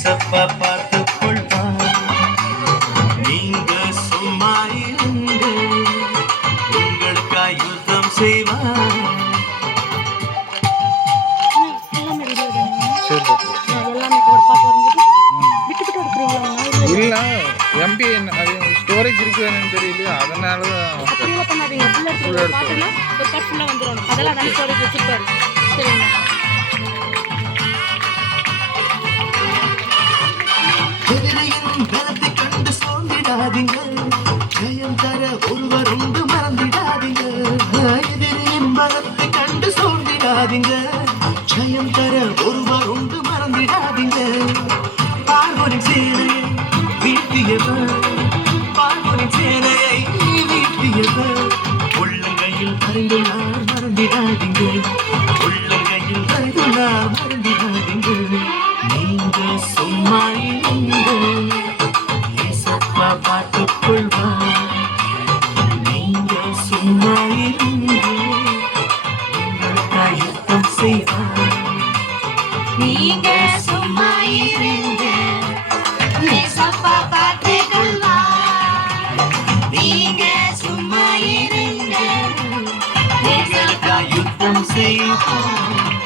ஏசப்பா பார்த்துக் கொள்வார். நீங்க சும்மா இருங்க, உங்களுக்காய் யுத்தம் செய்வார். இல்ல எம்பி அது ஸ்டோரேஜ் இருக்கு என்னன்னு தெரியலையா, அதனால எதிரியின் பலத்தை கண்டு சோர்ந்திடாதீங்க, ஜெயம் தர ஒருவர் உண்டு மறந்திடாதீங்க. எதிரியின் பலத்தை கண்டு சோர்ந்திடாதீங்க, ஜெயம் தர ஒருவர் உண்டு மறந்திடாதீங்க. பார்வோனின் சேனையை வீழ்த்தியவர், பார்வோனின் சேனையை வீழ்த்தியவர் உள்ளங்கையில் அறிந்துள்ளார் மறந்திடாதீங்க, உள்ளங்கையில் அறிந்துள்ளார் மறந்திடாதீங்க. நீங்க சும்மா இருங்க, ஏசப்பா பார்த்துக் கொள்வார். நீங்க சும்மா இருங்க, உங்களுக்காய் யுத்தம் செய்வார். நீங்க சும்மா இருங்க, ஏசப்பா பார்த்துக் கொள்வார். நீங்க சும்மா இருங்க, உங்களுக்காய் யுத்தம் செய்வார்.